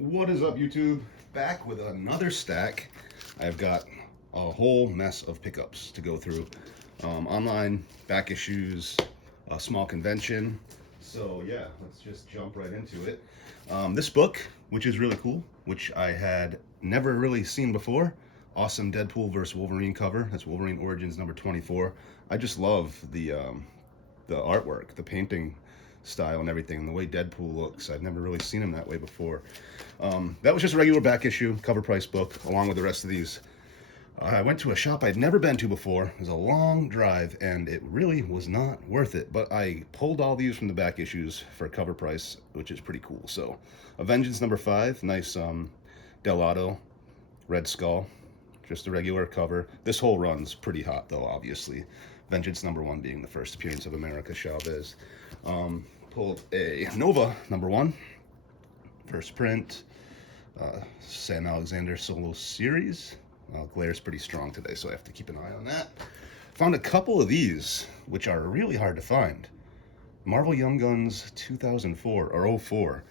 What is up, YouTube? Back with another stack. I've got a whole mess of pickups to go through. Online, back issues, a small convention. So yeah, let's just jump right into it. This book, which is really cool, which I had never really seen before. Awesome Deadpool versus Wolverine cover. That's Wolverine Origins number 24. I just love the artwork, the painting style and everything, and the way Deadpool looks. I've never really seen him that way before. That was just a regular back issue, cover price book, along with the rest of these. I went to a shop I'd never been to before. It was a long drive, and it really was not worth it. But I pulled all these from the back issues for cover price, which is pretty cool. So, Avengers number 5, nice Del Red Skull, just a regular cover. This whole run's pretty hot, though, obviously. Vengeance number 1 being the first appearance of America Chavez. Pulled a Nova number 1, first print, Sam Alexander solo series. Glare's pretty strong today, so I have to keep an eye on that. Found a couple of these, which are really hard to find. Marvel Young Guns 2004 or 04.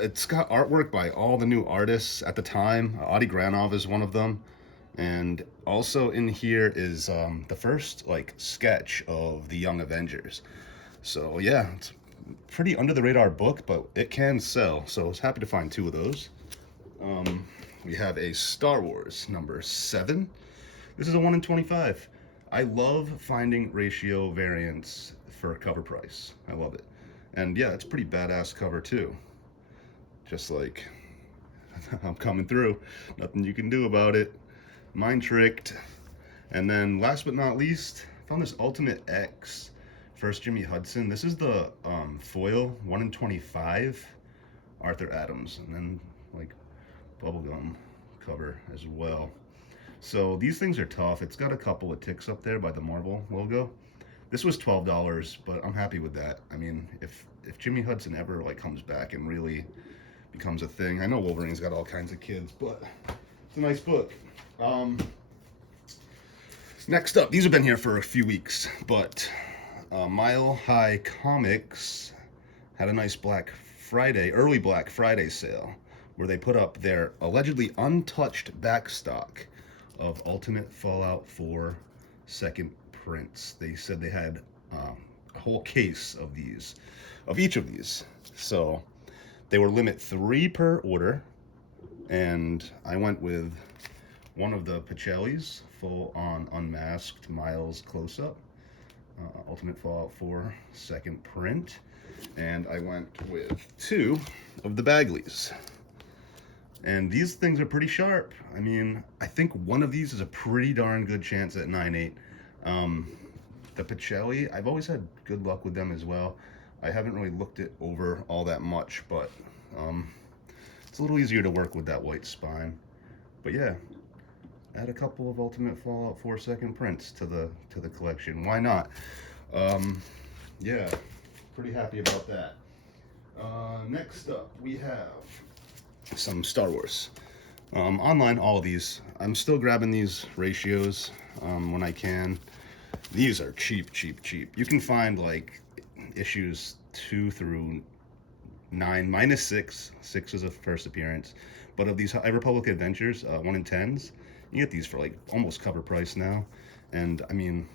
It's got artwork by all the new artists at the time. Adi Granov is one of them. And also in here is the first sketch of the Young Avengers. So yeah, it's a pretty under the radar book, but it can sell. So I was happy to find 2 of those. We have a Star Wars number 7. This is a 1 in 25. I love finding ratio variants for cover price. I love it. And yeah, it's pretty badass cover too. Just like I'm coming through. Nothing you can do about it. Mind tricked. And then last but not least, I found this Ultimate X, first Jimmy Hudson. This is the foil 1 in 25 Arthur Adams, and then bubblegum cover as well. So these things are tough. It's got a couple of ticks up there by the Marvel logo. This was $12, but I'm happy with that. I mean, if Jimmy Hudson ever comes back and really becomes a thing, I know Wolverine's got all kinds of kids, but it's a nice book. Next up, these have been here for a few weeks, but Mile High Comics had a nice early Black Friday sale, where they put up their allegedly untouched back stock of Ultimate Fallout 4 second prints. They said they had a whole case of each of these. So they were limit 3 per order, and I went with one of the Pacellis, full on unmasked Miles close-up, Ultimate Fallout 4 second print, and I went with 2 of the Bagleys. And these things are pretty sharp. I mean, I think one of these is a pretty darn good chance at 9.8. The Pacelli, I've always had good luck with them as well. I haven't really looked it over all that much, but it's a little easier to work with that white spine. But yeah, add a couple of Ultimate Fallout 4 second prints to the collection. Why not? Yeah, pretty happy about that. Next up, we have some Star Wars. Online, all of these. I'm still grabbing these ratios when I can. These are cheap. You can find issues 2 through 9, minus 6. 6 is a first appearance. But of these High Republic Adventures, 1 in 10s, you get these for almost cover price now. And I mean,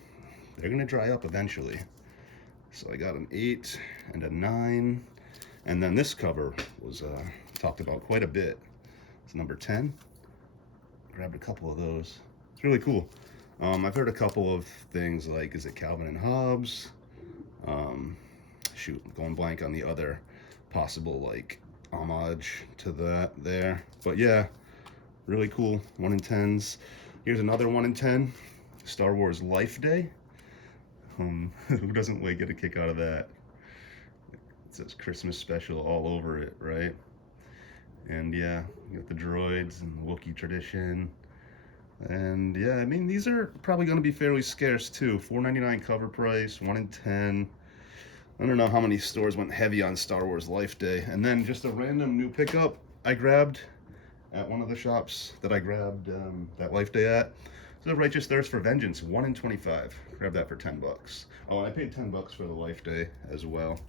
they're gonna dry up eventually. So I got an 8 and a 9. And then this cover was talked about quite a bit. It's number 10. Grabbed a couple of those. It's really cool. I've heard a couple of things is it Calvin and Hobbes? Shoot, going blank on the other possible homage to that there. But yeah, really cool. 1 in 10s. Here's another 1 in 10. Star Wars Life Day. Who doesn't get a kick out of that? It says Christmas special all over it, right? And yeah, you got the droids and the Wookiee tradition. And yeah, I mean, these are probably going to be fairly scarce too. $4.99 cover price, 1 in 10. I don't know how many stores went heavy on Star Wars Life Day. And then just a random new pickup I grabbed at one of the shops that I grabbed that Life Day at. So Righteous Thirst for Vengeance, 1 in 25. Grab that for $10. Oh, I paid $10 for the Life Day as well.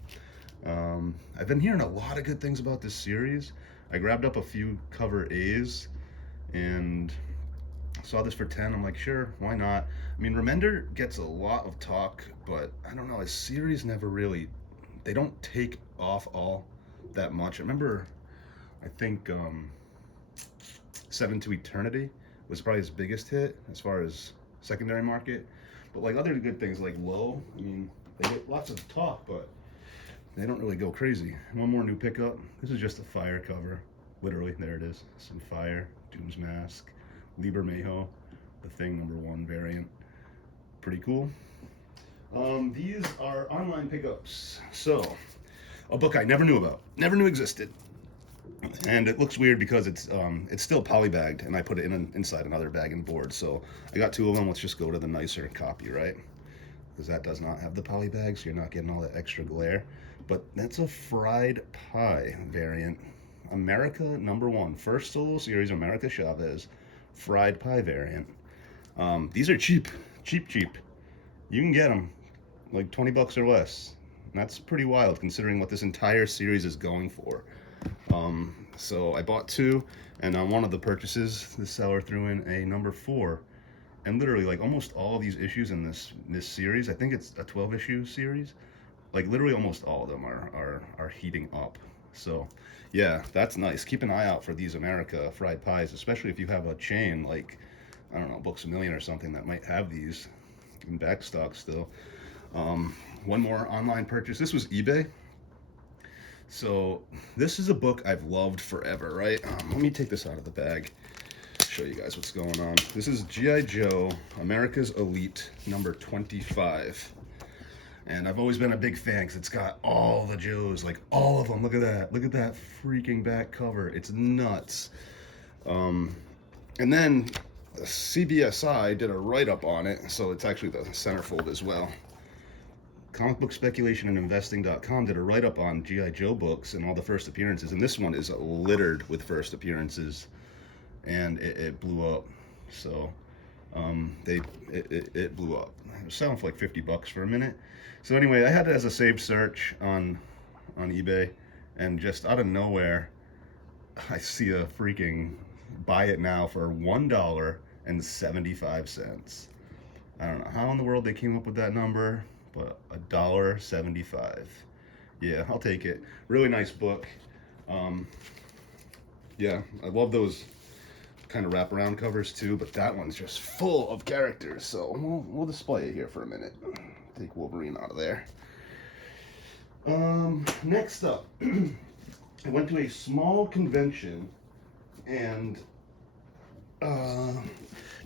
I've been hearing a lot of good things about this series. I grabbed up a few cover A's and saw this for 10. I'm like, sure, why not? I mean, Remender gets a lot of talk, but I don't know, his series never really, they don't take off all that much. I remember, I think Seven to Eternity was probably his biggest hit as far as secondary market. But like other good things like Low, I mean, they get lots of talk, but they don't really go crazy. One more new pickup. This is just a fire cover. Literally, there it is. Some fire, Doom's Mask, Liber Mayho, the Thing number 1 variant. Pretty cool. These are online pickups. So, a book I never knew about, never knew existed. And it looks weird because it's still polybagged, and I put it inside another bag and board. So I got 2 of them. Let's just go to the nicer copy, right? Because that does not have the poly bag, so you're not getting all that extra glare. But that's a fried pie variant. America number 1, first solo series, America Chavez, fried pie variant. These are cheap. You can get them like 20 bucks or less. And that's pretty wild considering what this entire series is going for. So I bought 2, and on one of the purchases, the seller threw in a number 4. And literally, like, almost all of these issues in this series, I think it's a 12-issue series, like literally almost all of them are heating up. So yeah, that's nice. Keep an eye out for these America fried pies, especially if you have a chain like, I don't know, Books A Million or something that might have these in back stock still. One more online purchase. This was eBay. So this is a book I've loved forever, right? Let me take this out of the bag, show you guys what's going on. This is G.I. Joe, America's Elite, number 25. And I've always been a big fan because it's got all the Joes, like all of them. Look at that. Look at that freaking back cover. It's nuts. And then CBSI did a write-up on it, so it's actually the centerfold as well. Comic Book Speculation and Investing.com did a write-up on G.I. Joe books and all the first appearances, and this one is littered with first appearances, and it blew up. So it blew up. It was selling for like 50 bucks for a minute. So anyway, I had it as a saved search on eBay, and just out of nowhere, I see a freaking buy it now for $1.75. I don't know how in the world they came up with that number, but $1.75. Yeah, I'll take it. Really nice book. Yeah, I love those kind of wraparound covers too, but that one's just full of characters, so we'll display it here for a minute. Take Wolverine out of there. Next up, I went to a small convention and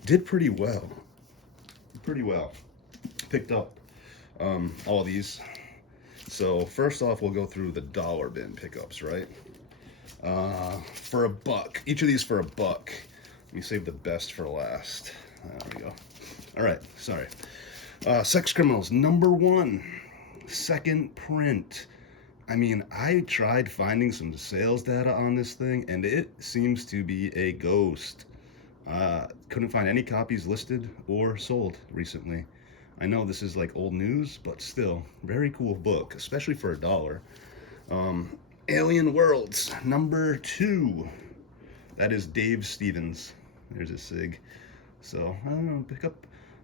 did pretty well. Picked up all of these. So first off, we'll go through the dollar bin pickups, right? For $1. Each of these for $1. Let me save the best for last. There we go. All right, sorry. Sex Criminals number 1, second print. I mean, I tried finding some sales data on this thing, and it seems to be a ghost. Couldn't find any copies listed or sold recently. I know this is like old news, but still, very cool book, especially for $1. Alien Worlds number 2. That is Dave Stevens. There's a SIG. So I don't know,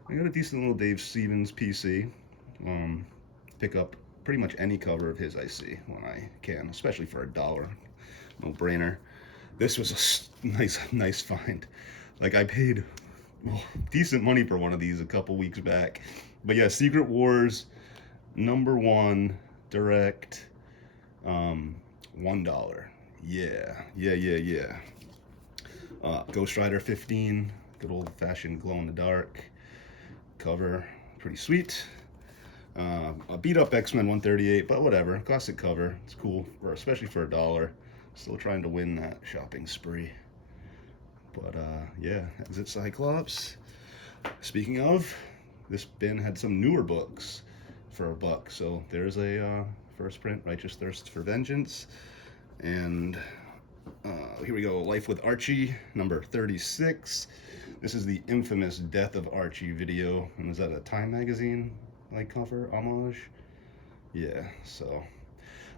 I got a decent little Dave Stevens PC. Pick up pretty much any cover of his I see when I can, especially for $1. No brainer. This was a nice find. Like, I paid decent money for one of these a couple weeks back. But yeah, Secret Wars number 1 direct, $1. Yeah. Ghost Rider 15, good old fashioned glow in the dark cover, pretty sweet. A beat up X-Men 138, but whatever, classic cover. It's cool, especially for $1. Still trying to win that shopping spree. But yeah, Exit Cyclops. Speaking of, this bin had some newer books for $1. So there's a first print, Righteous Thirst for Vengeance. And here we go, Life with Archie, number 36. This is the infamous Death of Archie video. And was that a Time magazine like cover homage? Yeah, so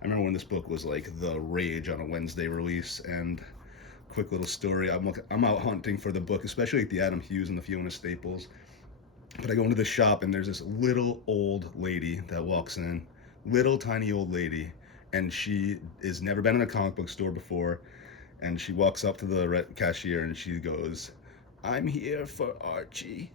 I remember when this book was like the rage on a Wednesday release. And quick little story, I'm out hunting for the book, especially like the Adam Hughes and the Fiona Staples. But I go into the shop and there's this little old lady that walks in, little tiny old lady, and she has never been in a comic book store before. And she walks up to the cashier and she goes, "I'm here for Archie."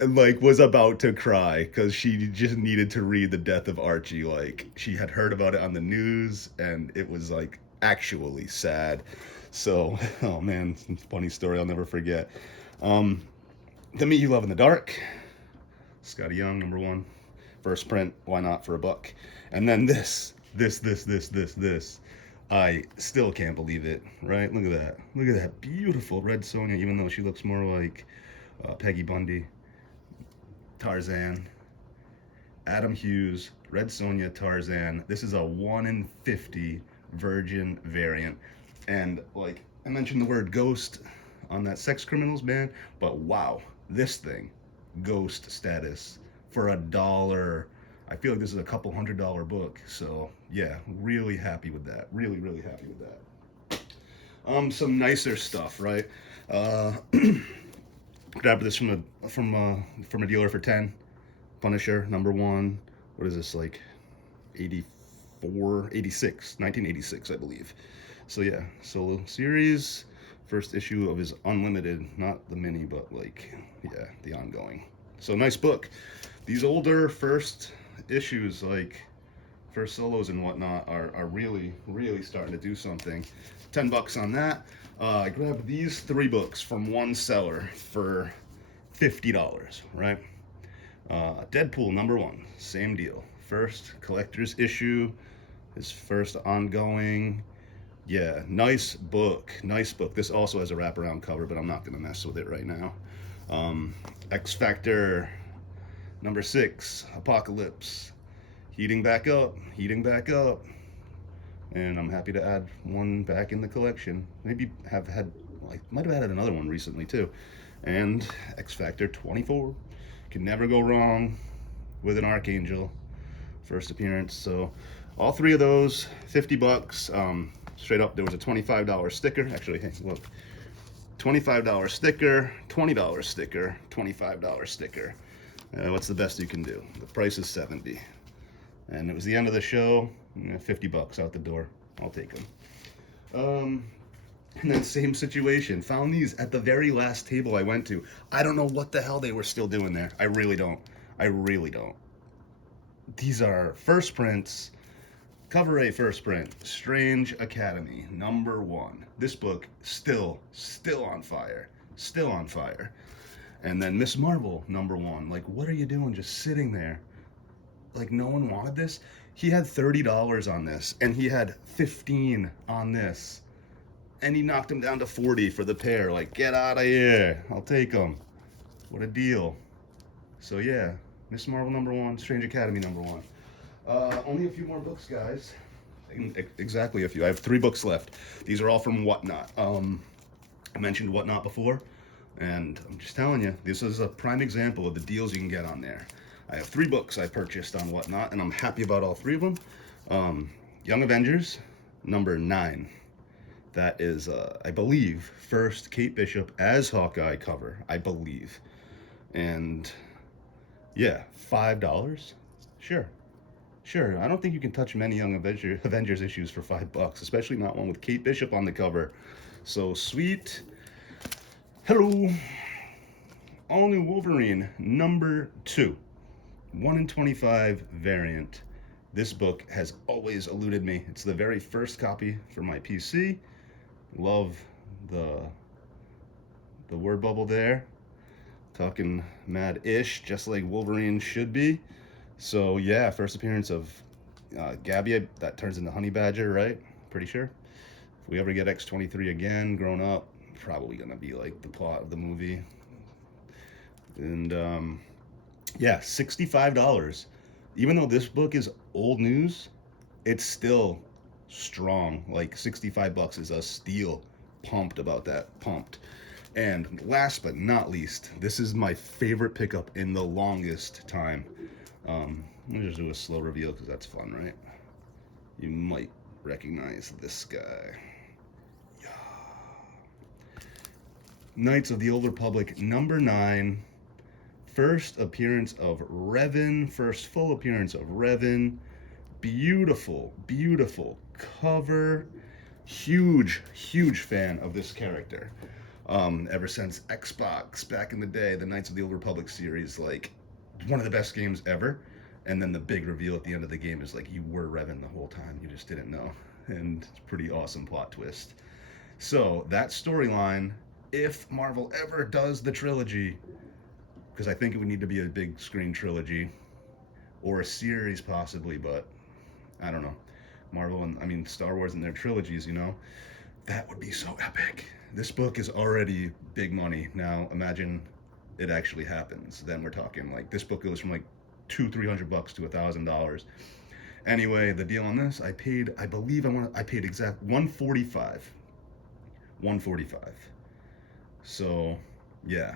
And like was about to cry because she just needed to read the death of Archie. Like she had heard about it on the news and it was like actually sad. So, oh man, funny story I'll never forget. The Meat You Love in the Dark, Scotty Young, number 1, first print. Why not for $1? And then this. I still can't believe it, right? Look at that. Look at that beautiful Red Sonja, even though she looks more like Peggy Bundy. Tarzan, Adam Hughes, Red Sonja, Tarzan. This is a 1 in 50 virgin variant. And like I mentioned the word ghost on that Sex Criminals band, but wow, this thing, ghost status for $1. I feel like this is a couple $100 book. So yeah, really happy with that. Really happy with that. Some nicer stuff, right? Grabbed this from a dealer for 10. Punisher number 1. What is this, like 1986, I believe. So yeah, solo series, first issue of his Unlimited, not the mini, but like yeah, the ongoing. So nice book. These older first issues, like first solos and whatnot, are really starting to do something. $10 on that. I grabbed these 3 books from one seller for $50, right? Deadpool number 1, same deal. First collector's issue, his first ongoing. Yeah, nice book. This also has a wraparound cover, but I'm not going to mess with it right now. X Factor number 6, Apocalypse. Heating back up. And I'm happy to add one back in the collection. Maybe might have added another one recently too. And X Factor 24. Can never go wrong with an Archangel. First appearance. So all 3 of those, $50. Straight up, there was a $25 sticker. Actually, hey, look. $25 sticker, $20 sticker, $25 sticker. What's the best you can do? The price is $70. And it was the end of the show. $50 out the door. I'll take them. And then same situation. Found these at the very last table I went to. I don't know what the hell they were still doing there. I really don't. These are first prints. Cover A first print. Strange Academy number 1. This book still on fire. And then Miss Marvel number 1. Like, what are you doing just sitting there? Like, no one wanted this? He had $30 on this, and he had 15 on this. And he knocked him down to 40 for the pair. Like, get out of here. I'll take them. What a deal. So yeah, Miss Marvel number 1, Strange Academy number 1. Only a few more books, guys. Exactly a few. I have 3 books left. These are all from Whatnot. I mentioned Whatnot before, and I'm just telling you, this is a prime example of the deals you can get on there. I have 3 books I purchased on Whatnot, and I'm happy about all 3 of them. Young Avengers number 9. That is, I believe, first Kate Bishop as Hawkeye cover, I believe. And yeah, $5. Sure. I don't think you can touch many Young Avengers issues for $5, especially not one with Kate Bishop on the cover. So sweet. Hello. All new Wolverine number 2. 1 in 25 variant. This book has always eluded me. It's the very first copy for my PC. Love the word bubble there. Talking mad-ish, just like Wolverine should be. So yeah, first appearance of Gabby, that turns into Honey Badger, right? Pretty sure. If we ever get X-23 again, grown up, probably gonna be like the plot of the movie. And yeah, $65. Even though this book is old news, it's still strong. Like $65 is a steal. Pumped about that. Pumped. And last but not least, this is my favorite pickup in the longest time. Let me just do a slow reveal because that's fun, right? You might recognize this guy. Yeah. Knights of the Old Republic number 9. First appearance of Revan. First full appearance of Revan. Beautiful, beautiful cover. Huge, huge fan of this character. Ever since Xbox back in the day, the Knights of the Old Republic series, like one of the best games ever. And then the big reveal at the end of the game is like you were Revan the whole time, you just didn't know. And it's a pretty awesome plot twist. So that storyline, if Marvel ever does the trilogy, because I think it would need to be a big screen trilogy or a series possibly, but I don't know. Marvel and Star Wars and their trilogies, that would be so epic. This book is already big money. Now imagine it actually happens. Then we're talking like this book goes from like $200-300 to $1,000. Anyway, the deal on this, I paid exact $145. So yeah,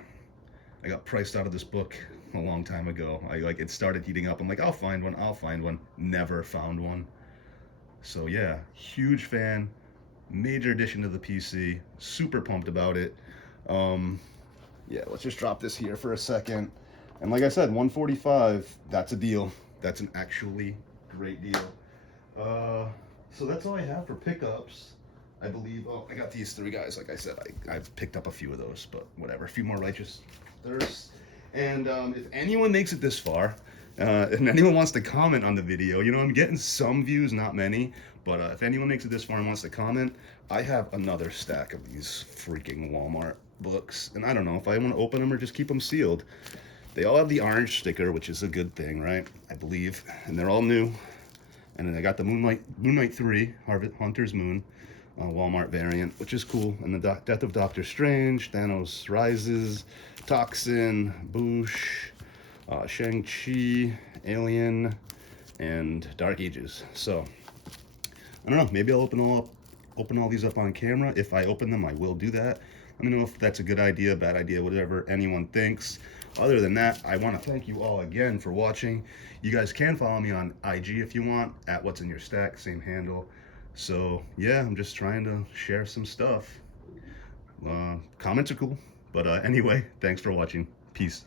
I got priced out of this book a long time ago. It started heating up. I'm like, I'll find one. Never found one. So yeah, huge fan. Major addition to the PC. Super pumped about it. Yeah, let's just drop this here for a second. And like I said, $145, that's a deal. That's an actually great deal. So that's all I have for pickups. I believe, I got these 3 guys. Like I said, I've picked up a few of those, but whatever. A few more Righteous Thirsts. And if anyone makes it this far, and anyone wants to comment on the video, I'm getting some views, not many, but if anyone makes it this far and wants to comment, I have another stack of these freaking Walmart books, and I don't know if I want to open them or just keep them sealed. They all have the orange sticker, which is a good thing, right? I believe, and they're all new. And then I got the Moon Knight 3, Hunter's Moon, Walmart variant, which is cool. And the Death of Doctor Strange, Thanos Rises, Toxin, Boosh, Shang-Chi, Alien, and Dark Ages. So I don't know, maybe I'll open all these up on camera. If I open them, I will do that. Let me know if that's a good idea, bad idea, whatever anyone thinks. Other than that, I want to thank you all again for watching. You guys can follow me on IG if you want, at What's in Your Stack, same handle. So yeah, I'm just trying to share some stuff. Comments are cool. But anyway, thanks for watching. Peace.